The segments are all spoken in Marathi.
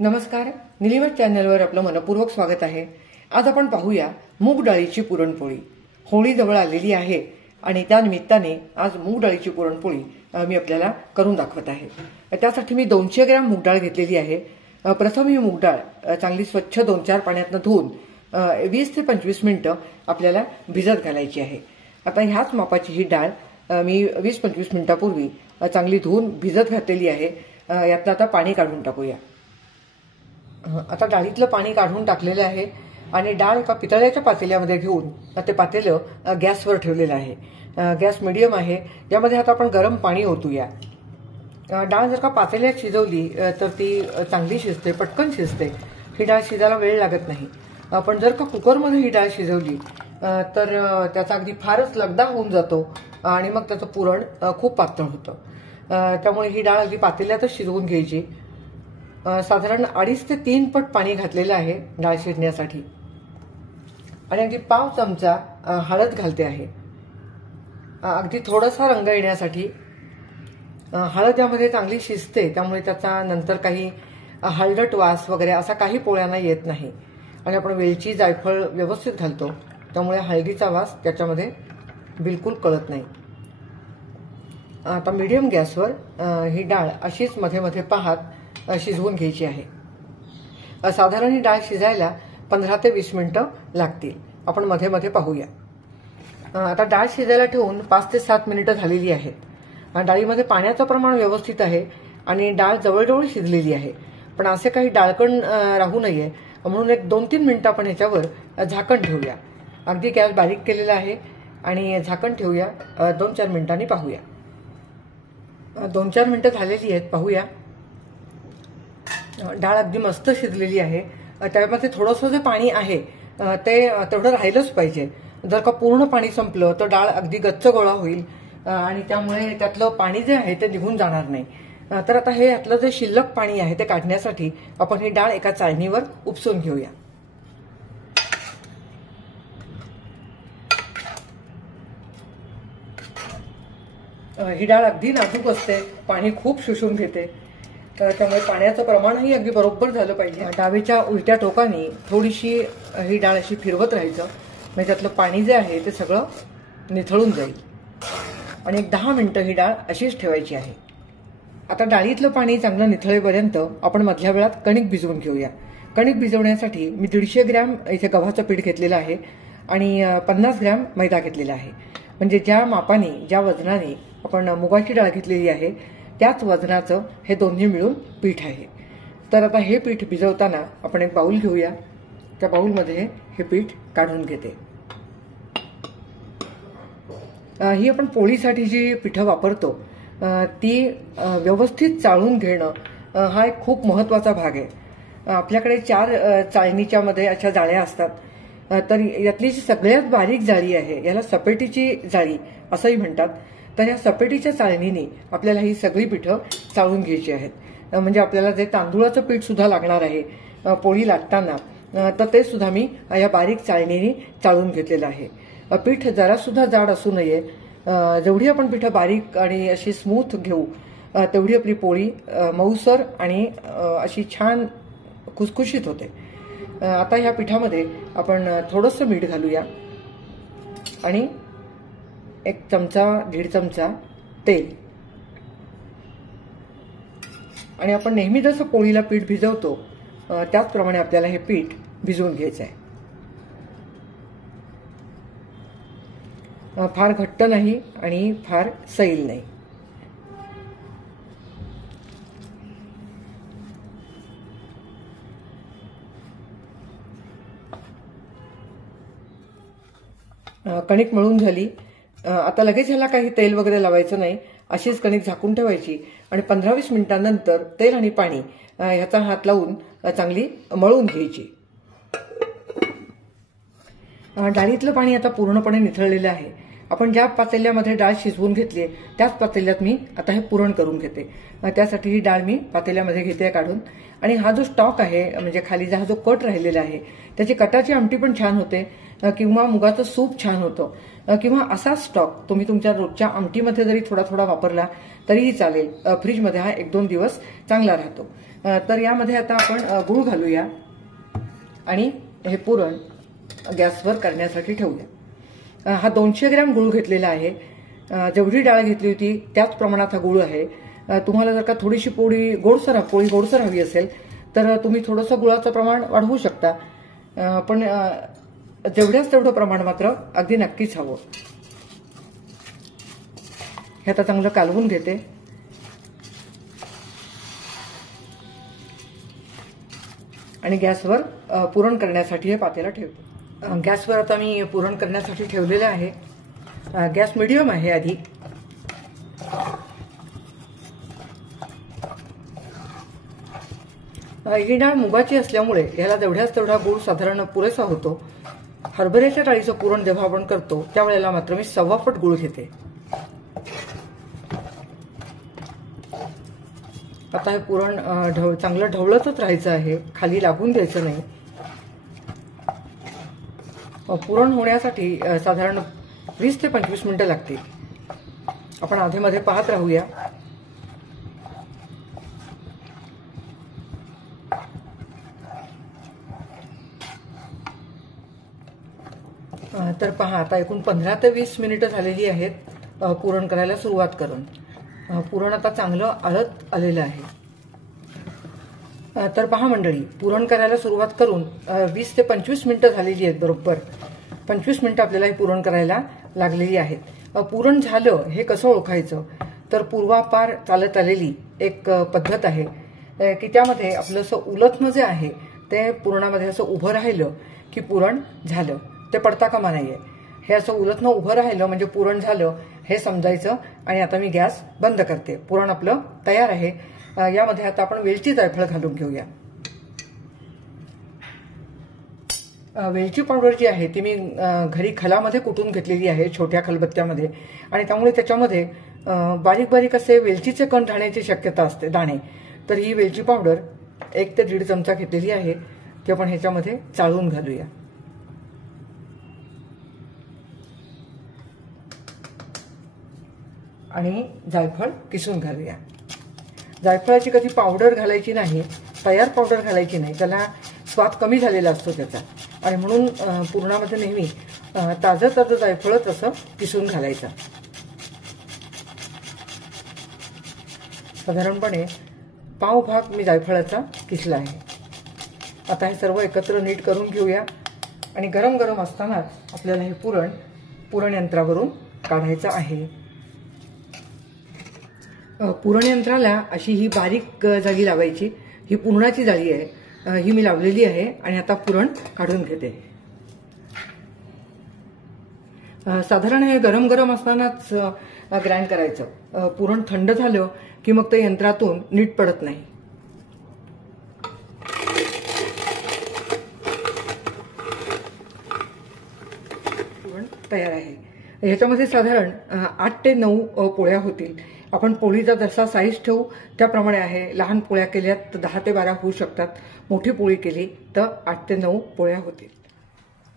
नमस्कार, निलिमा चॅनलवर आपलं मनपूर्वक स्वागत आहे। आज आपण पाहूया मूग डाळीची पुरणपोळी। होळी जवळ आलेली आहे आणि त्या निमित्ताने आज मूग डाळीची पुरणपोळी मी आपल्याला करून दाखवत आहे। त्यासाठी मी 200 ग्रॅम मूग डाळ घेतलेली आहे। प्रथम ही मूग डाळ चांगली स्वच्छ 2-4 पाण्यातून धुवून 20 ते 25 मिनिटं आपल्याला भिजत घालायची आहे। आता ह्याच मापाची ही डाळ मी 20-25 मिनिटापूर्वी चांगली धुवून भिजत घातलेली आहे। यातलं आता पाणी काढून टाकूया। आता डाळीतलं पाणी काढून टाकलेलं आहे आणि डाळ एका पितळ्याच्या पातेल्यामध्ये घेऊन ते पातेलं गॅसवर ठेवलेलं आहे। गॅस मीडियम आहे। यामध्ये आता आपण गरम पाणी ओतूया। डाळ जर का पातेल्यात शिजवली तर ती चांगली शिजते, पटकन शिजते। ही डाळ शिजायला वेळ लागत नाही। पण जर का कुकरमध्ये ही डाळ शिजवली तर त्याचा अगदी फारच लगदा होऊन जातो आणि मग त्याचं पुरण खूप पातळ होतं। त्यामुळे ही डाळ अगदी पातेल्यातच शिजवून घ्यायची। साधारण 2.5 ते 3 पट पाणी घातलेलं आहे डाळ शिजण्यासाठी आणि अगदी पाव चमचा हळद घालते आहे। अगदी थोडासा रंग येण्यासाठी हळद यामध्ये चांगली शिजते, त्यामुळे त्याचा नंतर काही हळदट वास वगैरे असा काही पोळ्यांना येत नाही आणि आपण वेलची जायफळ व्यवस्थित घालतो, त्यामुळे हळदीचा वास त्याच्यामध्ये बिलकुल कळत नाही। आता मीडियम गॅसवर ही डाळ अशीच मध्ये मध्ये पाहत शिजवून घ्यायची आहे। साधारण ही डाळ शिजायला 15 ते 20 मिनिटं लागतील। आपण मध्ये मध्ये पाहूया। आता डाळ शिजायला ठेवून 5 ते 7 मिनिटं झालेली आहेत। डाळीमध्ये पाण्याचं प्रमाण व्यवस्थित आहे आणि डाळ जवळजवळ शिजलेली आहे, पण असे काही डाळकण राहू नये म्हणून 1-2-3 मिनिटं आपण ह्याच्यावर झाकण ठेवूया। अगदी गॅस बारीक केलेला आहे आणि झाकण ठेवूया। 2-4 मिनिटांनी पाहूया। 2-4 मिनिटं झालेली आहेत, पाहूया। डाळ अगदी मस्त शिजलेली आहे। त्यामध्ये थोडंसं जे पाणी आहे ते तेवढं राहिलंच पाहिजे। जर का पूर्ण पाणी संपलं तर डाळ अगदी गच्च गोळा होईल आणि त्यामुळे त्यातलं पाणी जे आहे ते निघून जाणार नाही। तर आता हे यातलं जे शिल्लक पाणी आहे ते काढण्यासाठी आपण ही डाळ एका चाळणीवर उपसून घेऊया। ही डाळ अगदी नाजूक असते, पाणी खूप शोषून घेते, त्यामुळे पाण्याचं प्रमाणही अगदी बरोबर झालं पाहिजे। डावीच्या उलट्या टोकाने थोडीशी ही डाळ अशी फिरवत राहायचं, म्हणजे त्यातलं पाणी जे आहे ते सगळं निथळून जाईल आणि 10 मिनिटं ही डाळ अशीच ठेवायची आहे। आता डाळीतलं पाणी चांगलं निथळेपर्यंत आपण मधल्या वेळात कणिक भिजवून घेऊया। कणिक भिजवण्यासाठी मी 150 ग्रॅम इथे गव्हाचं पीठ घेतलेलं आहे आणि 50 ग्रॅम मैदा घेतलेला आहे। म्हणजे ज्या मापाने, ज्या वजनाने आपण मुगाची डाळ घेतलेली आहे त्याच वजनाचं हे दोन्ही मिळून पीठ आहे। तर आता हे पीठ भिजवताना आपण एक बाउल घेऊया। त्या बाउलमध्ये हे पीठ काढून घेते। ही आपण पोळीसाठी जी पिठं वापरतो ती व्यवस्थित चाळून घेणं हा एक खूप महत्त्वाचा भाग आहे। आपल्याकडे 4 चाळणीच्या मध्ये अशा जाळ्या असतात, तर यातली जी सगळ्यात बारीक जाळी आहे याला सपेटीची जाळी असंही म्हणतात। तर या सपेटीच्या चाळणीने आपल्याला ही सगळी पिठं चाळून घ्यायची आहेत। म्हणजे आपल्याला जे तांदूळाचं पीठ सुद्धा लागणार आहे पोळी लाटताना, तर ते सुद्धा मी या बारीक चाळणीने चाळून घेतलेलं आहे। पीठ जरा सुद्धा जाड असू नये। जेवढी आपण पिठं बारीक आणि अशी स्मूथ घेऊ तेवढी आपली पोळी मऊसर आणि अशी छान खुसखुशीत होते। आता ह्या पिठामध्ये आपण थोडंसं मीठ घालूया आणि 1 चमचा 1.5 चमचा तेल, आणि आपण नेहमी जसं पोळीला पीठ भिजवतो त्याचप्रमाणे आपल्याला हे पीठ भिजवून घ्यायचं आहे। फार घट्ट नाही आणि फार सैल नाही। कणिक मळून झाली। आता लगेच ह्याला काही तेल वगैरे लावायचं नाही, अशीच कणिक झाकून ठेवायची आणि 15-20 मिनिटांनंतर तेल आणि पाणी ह्याचा हात लावून चांगली मळून घ्यायची। डाळीतलं पाणी आता पूर्णपणे निथळलेलं आहे। आपण ज्या पातेल्यामध्ये डाळ शिजवून घेतली त्याच पातेल्यात मी आता हे पुरण करून घेते। त्यासाठी ही डाळ मी पातेल्यामध्ये घेते काढून, आणि हा जो स्टॉक आहे म्हणजे खाली हा जो कट राहिलेला आहे त्याची कटाची आमटी पण छान होते, किंवा मुगाचं सूप छान होतं, किंवा असा स्टॉक तुम्ही तुमच्या रोजच्या आमटीमध्ये जरी थोडा थोडा वापरला तरीही चालेल। फ्रीजमध्ये हा 1-2 दिवस चांगला राहतो। तर यामध्ये आता आपण गूळ घालूया आणि हे पुरण गॅसवर करण्यासाठी ठेवूया. हा 200 ग्रॅम गूळ घेतलेला आहे. जेवढी डाळ घेतली होती त्याच प्रमाणात हा गूळ आहे. तुम्हाला जर का थोडीशी पोळी गोडसर हवी असेल तर तुम्ही थोडंसं गुळाचं प्रमाण वाढवू शकता. पण तेवढं प्रमाण मात्र अगदी नक्कीच हवं. हे आता चांगलं कालवून घेते. आणि गॅसवर पुरण करण्यासाठी हे पातेलं ठेवतो. गॅसवर आता मी पुरण करण्यासाठी ठेवलेलं आहे. गॅस मिडियम आहे आधी. ही डाळ मुगाची असल्यामुळे याला तेवढा गूळ साधारण पुरेसा होतो. हरभऱ्याच्या डाळीचं पुरण जेव्हा आपण करतो त्यावेळेला मात्र मी 1.25 पट गूळ घेते. आता हे पुरण चांगलं ढवळतच राहायचं आहे, खाली लागून द्यायचं नाही. पुरण होण्यासाठी साधारण 20 ते 25 मिनिटं लागतील. आपण आधीमध्ये पाहत राहूया. तर पहा, आता एकूण 15 ते 20 मिनिटं झालेली आहेत पुरण करायला सुरुवात करून. पुरण आता चांगलं आळत आलेलं आहे. तर पहा मंडळी, पुरण करायला सुरुवात करून 20 ते 25 मिनिटं झालेली आहेत. बरोबर 25 मिनिटं आपल्याला हे पुरण करायला लागलेली आहेत. पुरण झालं हे कसं ओळखायचं तर पूर्वापार चालत आलेली एक पद्धत आहे की त्यामध्ये आपलं असं उलथणं जे आहे ते पुरणामध्ये असं उभं राहिलं की पुरण झालं. ते पडता कामा नाहीये. हे असं उलथणं उभं राहिलं म्हणजे पुरण झालं हे समजायचं. आणि आता मी गॅस बंद करते. पुरण आपलं तयार आहे. यामध्ये आता आपण वेलची जायफळ घालून घेऊया. वेलची पावडर जी आहे ती मी घरी खलामध्ये कुटून घेतलेली आहे, छोट्या खलबत्त्यामध्ये. आणि त्यामुळे त्याच्यामध्ये बारीक बारीक असे वेलचीचे कण राहण्याची शक्यता असते, दाणे. तर ही वेलची पावडर 1 ते 1.5 चमचा घेतलेली आहे. ती आपण ह्याच्यामध्ये चाळून घालूया. आणि जायफळ किसून घालूया. जायफळाची कधी पावडर घालायची नाही, तयार पावडर घालायची नाही, त्याला स्वाद कमी झालेला असतो त्याचा. आणि म्हणून पुरणामध्ये नेहमी ताजं जायफळच असं किसून घालायचं. साधारणपणे पाव भाग मी जायफळाचा किसला आहे. आता हे सर्व एकत्र नीट करून घेऊया. आणि गरम गरम असतानाच आपल्याला हे पुरण यंत्रावरून काढायचं आहे. पुरण यंत्राला अशी ही बारीक जाळी लावायची. ही पुरणाची जाळी आहे, ही मी लावलेली आहे. आणि आता पुरण काढून घेते. साधारण हे गरम गरम असतानाच ग्राइंड करायचं. पुरण थंड झालं की मग ते यंत्रातून नीट पडत नाही. पुरण तयार आहे. ह्याच्यामध्ये साधारण 8 ते 9 पोळ्या होतील. आपण पोळीचा जसा साईज ठेवू त्याप्रमाणे आहे. लहान पोळ्या केल्यात तर 10 ते 12 होऊ शकतात. मोठी पोळी केली तर 8 ते 9 पोळ्या होतील.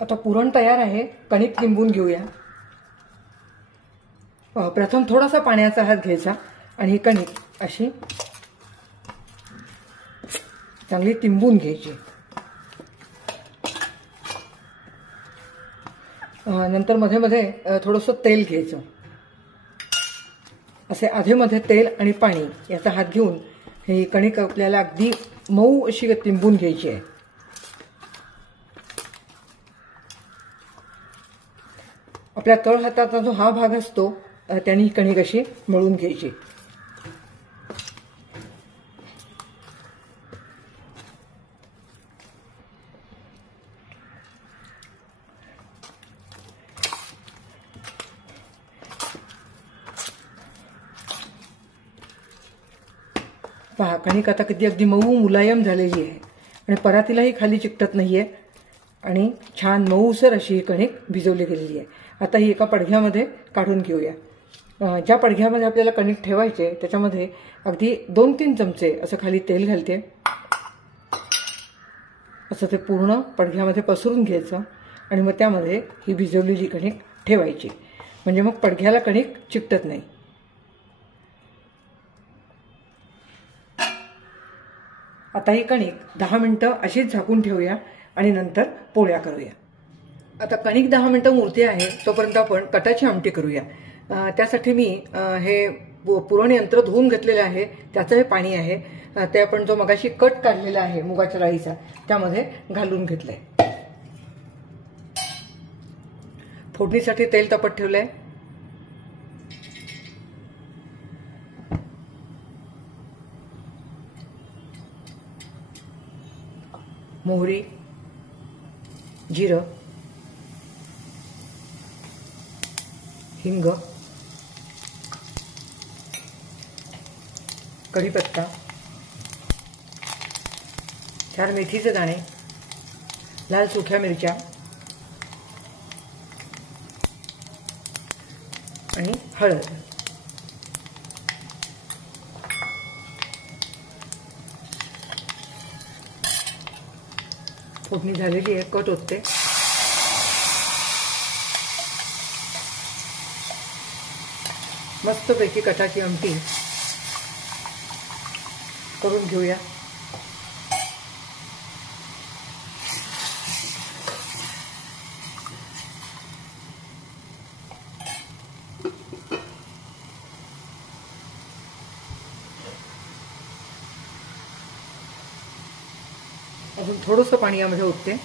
आता पुरण तयार आहे. कणिक तिंबून घेऊया. प्रथम थोडासा पाण्याचा हात घ्यायचा आणि ही कणिक अशी चांगली तिंबून घ्यायची. नंतर मध्ये मध्ये थोडंसं तेल घ्यायचं. असे आधेमध्ये तेल आणि पाणी याचा हात घेऊन ही कणिक आपल्याला अगदी मऊ अशी तिंबून घ्यायची आहे. आपल्या तळ हाताचा जो हा भाग असतो त्याने ही कणिक अशी मळून घ्यायची. पहा, कणिक आता किती अगदी मऊ मुलायम झालेली आहे आणि परातीलाही खाली चिकटत नाहीये आणि छान मऊसर अशी ही कणिक भिजवली गेलेली आहे. आता ही एका पडघ्यामध्ये काढून घेऊया. ज्या पडघ्यामध्ये आपल्याला कणिक ठेवायचे त्याच्यामध्ये अगदी 2-3 चमचे असं खाली तेल घालते. असं ते पूर्ण पडघ्यामध्ये पसरून घ्यायचं आणि मग त्यामध्ये ही भिजवलेली कणिक ठेवायची. म्हणजे मग पडघ्याला कणिक चिकटत नाही. आता ही कणिक 10 मिनिटं अशीच झाकून ठेवूया आणि नंतर पोळ्या करूया. आता कणिक 10 मिनिटं मुरते आहे तोपर्यंत आपण कटाची आमटी करूया. त्यासाठी मी हे पुरण यंत्र धुवून घेतलेलं आहे, त्याचं हे पाणी आहे. ते आपण जो मगाशी कट काढलेला आहे मुगाच्या डाळीचा त्यामध्ये घालून घेतलंय. फोडणीसाठी तेल तापत ठेवलंय. मोहरी, जिरं, हिंग, कढीपत्ता, 4 मेथीचे दाणे, लाल सुक्या मिरच्या आणि हळद. फोडणी झालेली आहे, कट होते. मस्तपैकी कटाची आमटी करून घेऊया. अजून थोडंसं पाणी यामध्ये ओतते.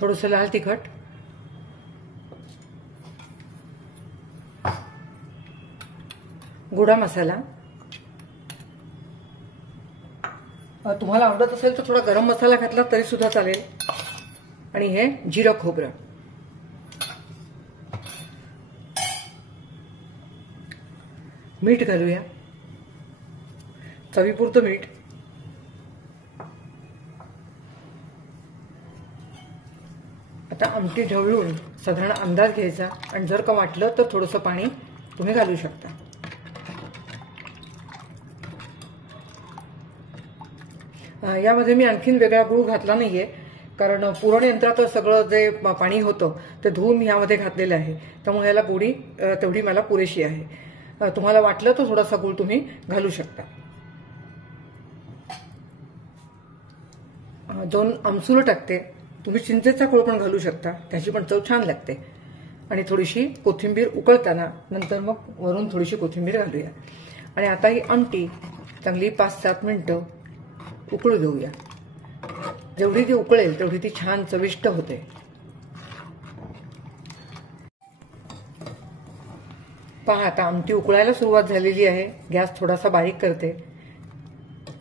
थोडंसं लाल तिखट, गोडा मसाला, तुम्हाला आवडत असेल तर थोडा गरम मसाला घातला तरी सुद्धा चालेल. आणि हे जिरं खोबरं. मीठ घालूया, चवीपुरतं मीठ. आता आमटी ढवळून साधारण अंदाज घ्यायचा आणि जर का वाटलं तर थोडंसं पाणी तुम्ही घालू शकता. यामध्ये मी आणखीन वेगळा गूळ घातला नाहीये, कारण पुरण यंत्रात सगळं जे पाणी होतं ते धुवून यामध्ये घातलेलं आहे, त्यामुळे याला गोडी तेवढी मला पुरेशी आहे. तुम्हाला वाटलं तर थोडासा गूळ तुम्ही घालू शकता. 2 आमसूल टाकते. तुम्ही चिंचेचा खोळ पण घालू शकता, त्याची पण चव छान लागते. आणि थोडीशी कोथिंबीर उकळताना नंतर मग वरून थोडीशी कोथिंबीर घालूया. आणि आता ही आमटी चांगली 5-7 मिनिटं उकळू देऊया. जेवढी ती उकळेल तेवढी ती छान चविष्ट होते. पहा, आता आमटी उकळायला सुरुवात झालेली आहे. गॅस थोडासा बारीक करते.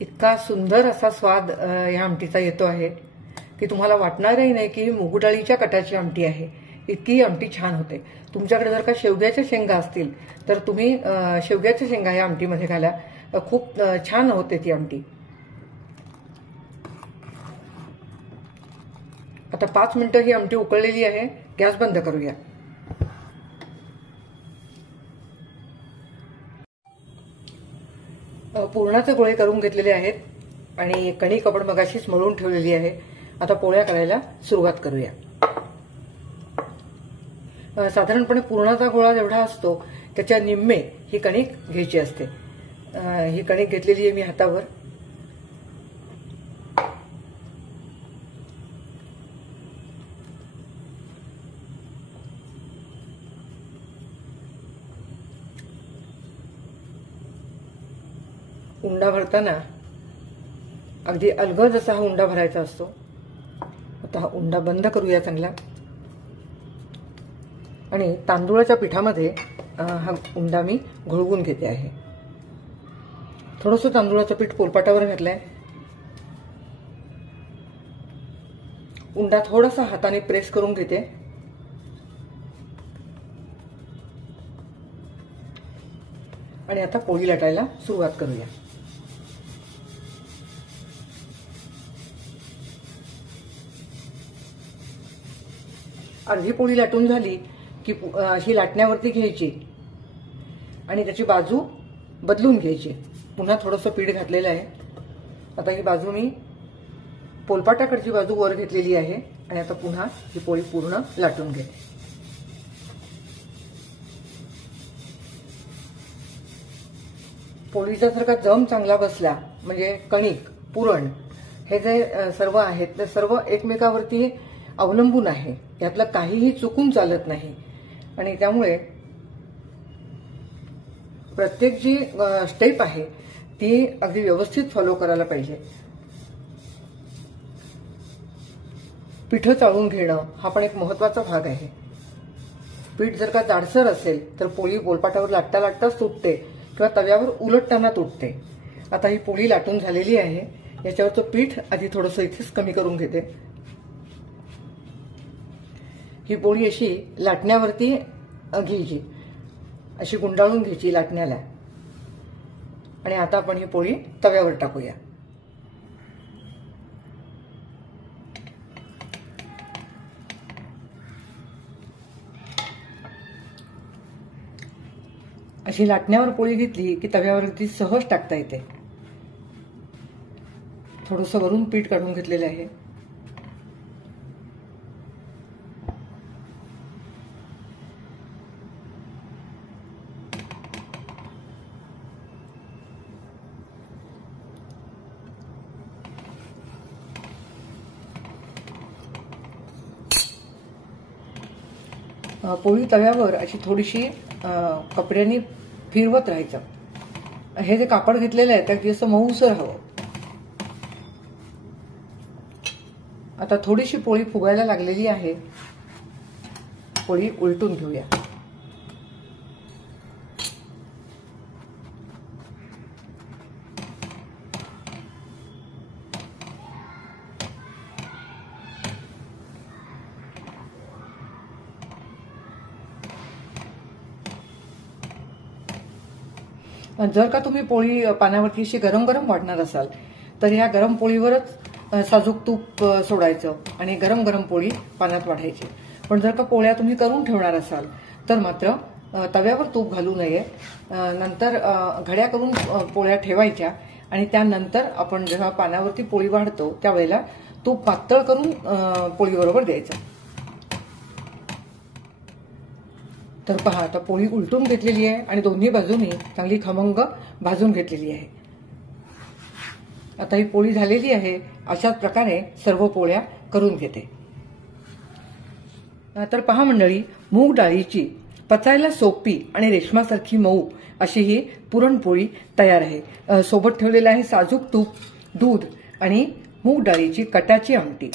इतका सुंदर असा स्वाद या आमटीचा येतो आहे की तुम्हाला वाटणारही नाही की ही मूग डाळीच्या कटाची आमटी आहे. इतकी आमटी छान होते. तुमच्याकडे जर का शेवग्याच्या शेंगा असतील तर तुम्ही शेवग्याच्या शेंगा या आमटीमध्ये घाला. खूप छान होते ती आमटी. आता 5 मिनिटं ही आमटी उकळलेली आहे. गॅस बंद करूया. पुरणाचे गोळे करून घेतलेले आहेत आणि कणिक आपण मगाशीच मळून ठेवलेली आहे. आता पोळ्या करायला सुरुवात करूया. साधारणपणे पुरणाचा गोळा जेवढा असतो त्याच्या निम्मे ही कणिक घ्यायची असते. ही कणिक घेतलेली आहे मी हातावर. उंडा भरताना अगदी अलगद असा हा उंडा भरायचा असतो. आता हा उंडा बंद करूया चांगला. आणि तांदूळाच्या पिठामध्ये हा उंडा मी घोळवून घेते आहे. थोडंसं तांदूळाचं पीठ पोलपाटावर घातलंय. उंडा थोडासा हाताने प्रेस करून घेते. आणि आता पोळी लाटायला सुरुवात करूया. अर्धी पोळी लाटून झाली की अशी लाटण्यावरती घ्यायची आणि त्याची बाजू बदलून घ्यायची. पुन्हा थोडंसं पीठ घातलेलं आहे. आता ही बाजू मी पोलपाटाकडची बाजू वर घेतलेली आहे आणि आता पुन्हा ही पोळी पूर्ण लाटून घेते. पोळीचा जर का जम चांगला बसला म्हणजे कणिक पुरण हे जे सर्व आहेत ते सर्व एकमेकावरती अवलंबून आहे, यातलं काहीही चुकून चालत नाही. आणि त्यामुळे प्रत्येक जी स्टेप आहे ती अगदी व्यवस्थित फॉलो करायला पाहिजे. पिठं चाळून घेणं हा पण एक महत्वाचा भाग आहे. पीठ जर का जाडसर असेल तर पोळी पोलपाटावर लाटता लाटताच तुटते किंवा तव्यावर उलटताना तुटते. आता ही पोळी लाटून झालेली आहे. याच्यावरचं पीठ आधी थोडंसं इथेच कमी करून घेते. ही पोळी अशी लाटण्यावरती घ्यायची, अशी गुंडाळून घ्यायची लाटण्याला. आणि आता आपण ही पोळी तव्यावर टाकूया. अशी लाटण्यावर पोळी घेतली की तव्यावरती सहज टाकता येते. थोडंसं वरून पीठ काढून घेतलेलं आहे. पोळी तव्यावर अशी थोडीशी कपड्याने फिरवत राहायचं. हे जे कापड घेतलेलं आहे त्यात असं मऊसर हवं. आता थोडीशी पोळी फुगायला लागलेली आहे. पोळी उलटून घेऊया. जर का तुम्ही पोळी पाण्यावरती अशी गरम गरम वाढणार असाल तर ह्या गरम पोळीवरच साजूक तूप सोडायचं आणि गरम गरम पोळी पाण्यात वाढायची. पण जर का पोळ्या तुम्ही करून ठेवणार असाल तर मात्र तव्यावर तूप घालू नये. नंतर घड्या करून पोळ्या ठेवायच्या आणि त्यानंतर आपण जेव्हा पाण्यावरती पोळी वाढतो त्यावेळेला तूप पातळ करून पोळीबरोबर द्यायचं. तर पहा, आता पोळी उलटून घेतलेली आहे आणि दोन्ही बाजूनी चांगली खमंग भाजून घेतलेली आहे. आता ही पोळी झालेली आहे. अशाच प्रकारे सर्व पोळ्या करून घेते. तर पहा मंडळी, मूग डाळीची पचायला सोपी आणि रेशमासारखी मऊ अशी ही पुरणपोळी तयार आहे. सोबत ठेवलेलं आहे साजूक तूप, दूध आणि मूग डाळीची कटाची आमटी.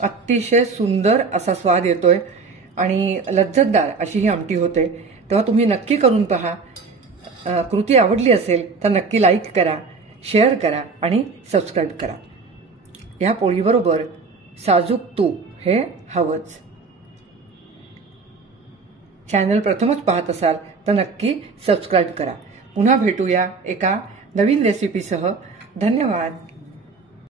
अतिशय सुंदर असा स्वाद येतोय आणि लज्जतदार अशी ही आमटी होते. तेव्हा तुम्ही नक्की करून पहा. कृती आवडली असेल तर नक्की लाईक करा, शेअर करा आणि सबस्क्राईब करा. या पोळीबरोबर साजूक तूप हे हवंच. चॅनल प्रथमच पाहत असाल तर नक्की सबस्क्राईब करा. पुन्हा भेटूया एका नवीन रेसिपीसह. धन्यवाद.